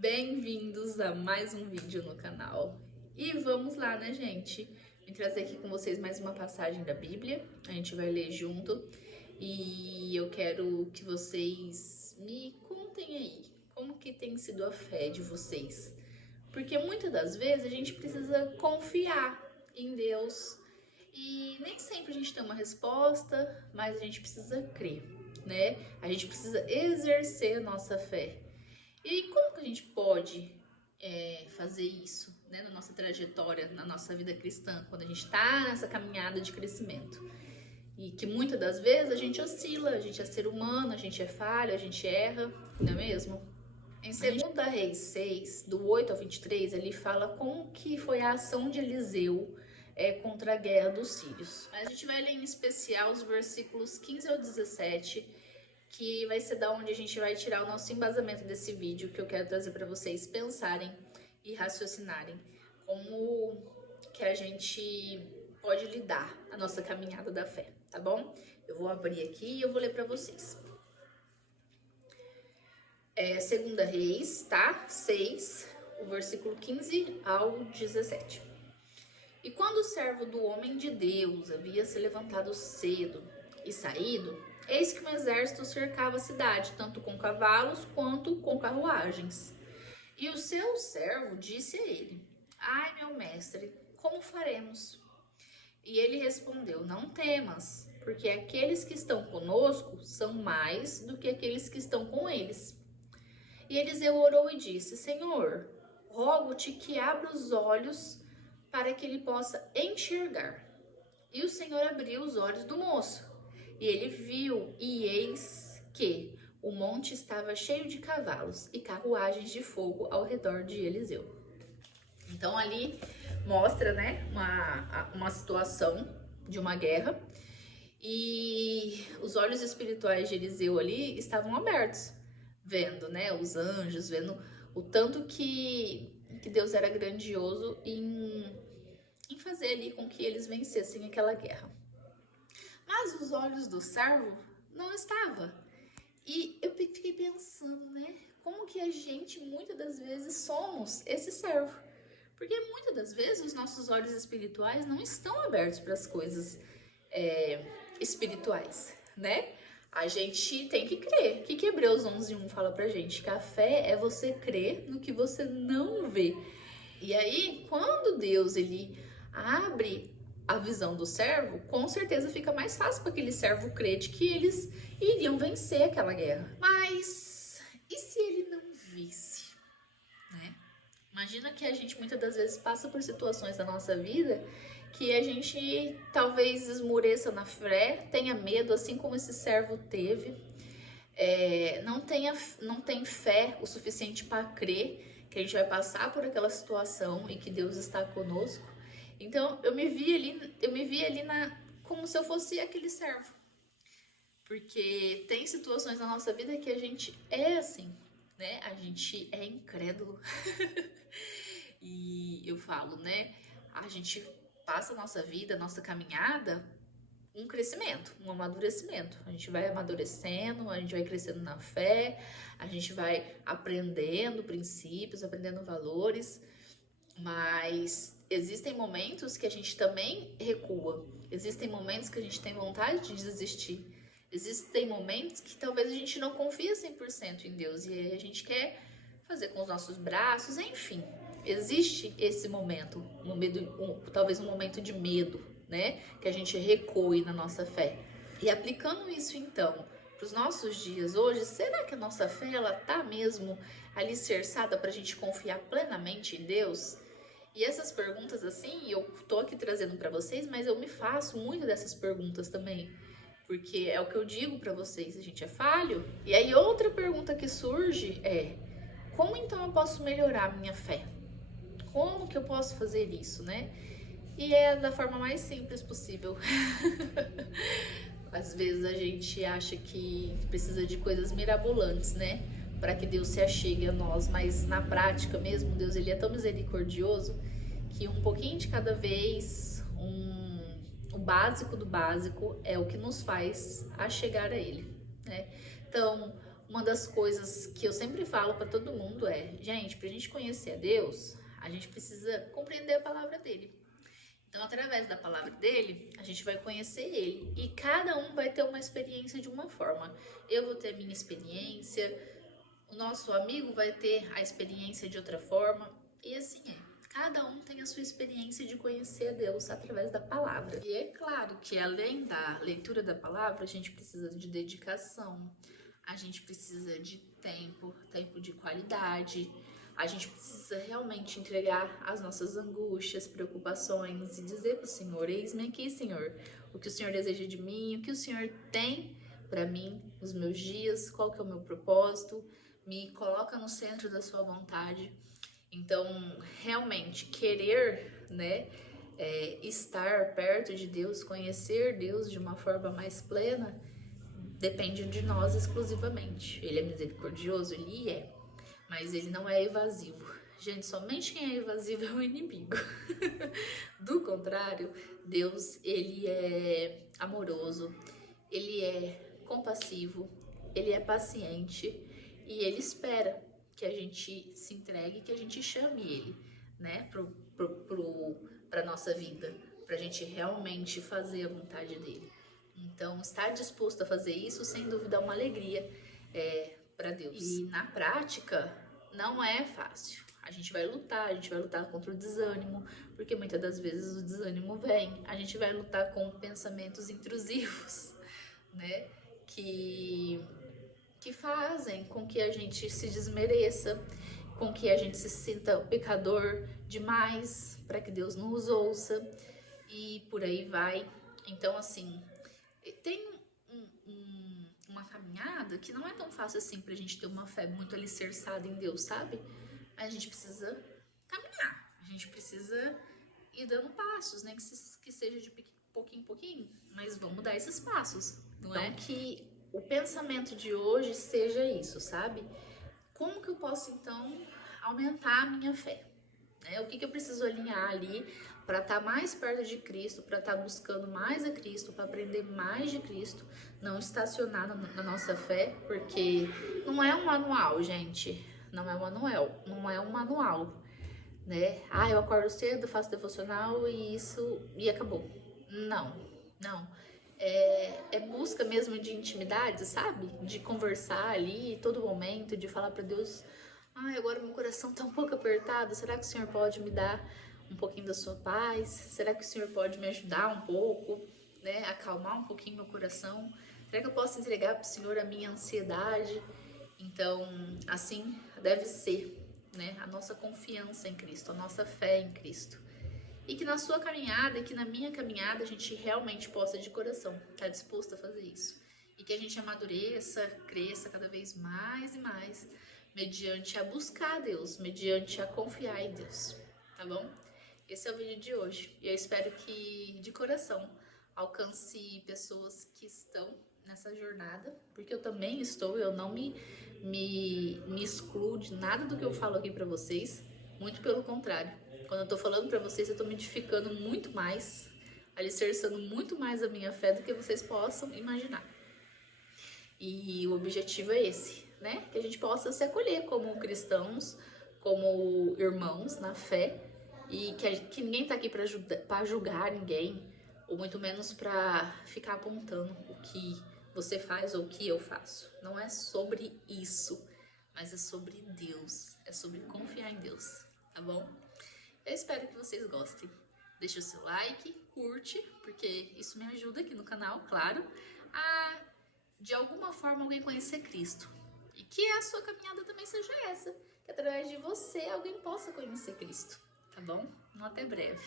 Bem-vindos a mais um vídeo no canal. E vamos lá, né, gente? Vim trazer aqui com vocês mais uma passagem da Bíblia. A gente vai ler junto. E eu quero que vocês me contem aí como que tem sido a fé de vocês. Porque muitas das vezes a gente precisa confiar em Deus. E nem sempre a gente tem uma resposta, mas a gente precisa crer, né? A gente precisa exercer a nossa fé. E como que a gente pode fazer isso, né, na nossa trajetória, na nossa vida cristã, quando a gente está nessa caminhada de crescimento? E que muitas das vezes a gente oscila, a gente é ser humano, a gente é falha, a gente erra, não é mesmo? Em 2 Reis 6, do 8 ao 23, ele fala como que foi a ação de Eliseu contra a guerra dos sírios. Mas a gente vai ler em especial os versículos 15 ao 17, que vai ser da onde a gente vai tirar o nosso embasamento desse vídeo, que eu quero trazer para vocês pensarem e raciocinarem como que a gente pode lidar a nossa caminhada da fé, tá bom? Eu vou abrir aqui e eu vou ler para vocês. 2 Reis, tá? 6, o versículo 15 ao 17. E quando o servo do homem de Deus havia se levantado cedo e saído, eis que um exército cercava a cidade, tanto com cavalos quanto com carruagens. E o seu servo disse a ele: Ai, meu mestre, como faremos? E ele respondeu: Não temas, porque aqueles que estão conosco são mais do que aqueles que estão com eles. E Eliseu orou e disse: Senhor, rogo-te que abra os olhos para que ele possa enxergar. E o Senhor abriu os olhos do moço, e ele viu, e eis que o monte estava cheio de cavalos e carruagens de fogo ao redor de Eliseu. Então ali mostra, né, uma situação de uma guerra, e os olhos espirituais de Eliseu ali estavam abertos, vendo, né, os anjos, vendo o tanto que Deus era grandioso em fazer ali com que eles vencessem aquela guerra. Mas os olhos do servo não estavam. E eu fiquei pensando, né, como que a gente muitas das vezes somos esse servo. Porque muitas das vezes os nossos olhos espirituais não estão abertos para as coisas espirituais, né? A gente tem que crer. O que Hebreus 11:1 fala pra gente? Que a fé é você crer no que você não vê. E aí, quando Deus ele abre a visão do servo, com certeza fica mais fácil para aquele servo crer de que eles iriam vencer aquela guerra. Mas e se ele não visse, né? Imagina que a gente muitas das vezes passa por situações da nossa vida que a gente talvez esmoreça na fé, tenha medo, assim como esse servo teve, não tem fé o suficiente para crer que a gente vai passar por aquela situação e que Deus está conosco. Então eu me vi ali como se eu fosse aquele servo. Porque tem situações na nossa vida que a gente é assim, né? A gente é incrédulo. E eu falo, né? A gente passa a nossa vida, a nossa caminhada, um crescimento, um amadurecimento. A gente vai amadurecendo, a gente vai crescendo na fé, a gente vai aprendendo princípios, aprendendo valores, mas existem momentos que a gente também recua, existem momentos que a gente tem vontade de desistir, existem momentos que talvez a gente não confia 100% em Deus e aí a gente quer fazer com os nossos braços, enfim. Existe esse momento, talvez um momento de medo, né? Que a gente recue na nossa fé. E aplicando isso então para os nossos dias hoje, será que a nossa fé ela tá mesmo alicerçada para a gente confiar plenamente em Deus? E essas perguntas assim, eu tô aqui trazendo para vocês, mas eu me faço muito dessas perguntas também. Porque é o que eu digo para vocês, a gente é falho. E aí outra pergunta que surge é: como então eu posso melhorar a minha fé? Como que eu posso fazer isso, né? E é da forma mais simples possível. Às vezes a gente acha que precisa de coisas mirabolantes, né? Para que Deus se achegue a nós, mas na prática mesmo, Deus ele é tão misericordioso que um pouquinho de cada vez, o básico do básico é o que nos faz a chegar a Ele, né? Então, uma das coisas que eu sempre falo para todo mundo é, gente, pra gente conhecer a Deus, a gente precisa compreender a palavra dele. Então, através da palavra dele, a gente vai conhecer ele. E cada um vai ter uma experiência de uma forma. Eu vou ter a minha experiência, o nosso amigo vai ter a experiência de outra forma. E assim é. Cada um tem a sua experiência de conhecer a Deus através da palavra. E é claro que além da leitura da palavra, a gente precisa de dedicação, a gente precisa de tempo de qualidade. A gente precisa realmente entregar as nossas angústias, preocupações e dizer para o Senhor, eis-me aqui, Senhor, o que o Senhor deseja de mim, o que o Senhor tem para mim nos meus dias, qual que é o meu propósito, me coloca no centro da sua vontade. Então, realmente, querer, né, estar perto de Deus, conhecer Deus de uma forma mais plena, depende de nós exclusivamente. Ele é misericordioso, ele é. Mas ele não é evasivo. Gente, somente quem é evasivo é o inimigo. Do contrário, Deus, ele é amoroso, ele é compassivo, ele é paciente e ele espera que a gente se entregue, que a gente chame ele, né, pra nossa vida, pra gente realmente fazer a vontade dele. Então, estar disposto a fazer isso, sem dúvida, é uma alegria para Deus. E na prática, não é fácil. A gente vai lutar contra o desânimo, porque muitas das vezes o desânimo vem. A gente vai lutar com pensamentos intrusivos, né? Que fazem com que a gente se desmereça, com que a gente se sinta pecador demais, para que Deus nos ouça, e por aí vai. Então, assim, tem uma caminhada que não é tão fácil assim pra gente ter uma fé muito alicerçada em Deus, sabe? Mas a gente precisa caminhar, a gente precisa ir dando passos, né? Que seja de pouquinho em pouquinho, mas vamos dar esses passos, não é? Então, que o pensamento de hoje seja isso, sabe? Como que eu posso, então, aumentar a minha fé? O que eu preciso alinhar ali para estar mais perto de Cristo, para estar buscando mais a Cristo, para aprender mais de Cristo, não estacionar na nossa fé, porque não é um manual, gente, não é um manual, né? Eu acordo cedo, faço devocional e isso, e acabou. Não. É busca mesmo de intimidade, sabe? De conversar ali todo momento, de falar para Deus, agora meu coração tá um pouco apertado, será que o Senhor pode me dar um pouquinho da sua paz? Será que o Senhor pode me ajudar um pouco, né? Acalmar um pouquinho meu coração? Será que eu posso entregar para o Senhor a minha ansiedade? Então, assim deve ser, né? A nossa confiança em Cristo, a nossa fé em Cristo. E que na sua caminhada e que na minha caminhada a gente realmente possa de coração estar disposto a fazer isso. E que a gente amadureça, cresça cada vez mais e mais, mediante a buscar a Deus, mediante a confiar em Deus, tá bom? Esse é o vídeo de hoje e eu espero que de coração alcance pessoas que estão nessa jornada, porque eu também estou, eu não me excluo de nada do que eu falo aqui pra vocês, muito pelo contrário. Quando eu tô falando pra vocês, eu tô me edificando muito mais, alicerçando muito mais a minha fé do que vocês possam imaginar. E o objetivo é esse, né? Que a gente possa se acolher como cristãos, como irmãos na fé, e que ninguém tá aqui pra julgar ninguém, ou muito menos pra ficar apontando o que você faz ou o que eu faço. Não é sobre isso, mas é sobre Deus, é sobre confiar em Deus, tá bom? Eu espero que vocês gostem. Deixa o seu like, curte, porque isso me ajuda aqui no canal, claro, a de alguma forma alguém conhecer Cristo. E que a sua caminhada também seja essa, que através de você alguém possa conhecer Cristo, tá bom? Até breve.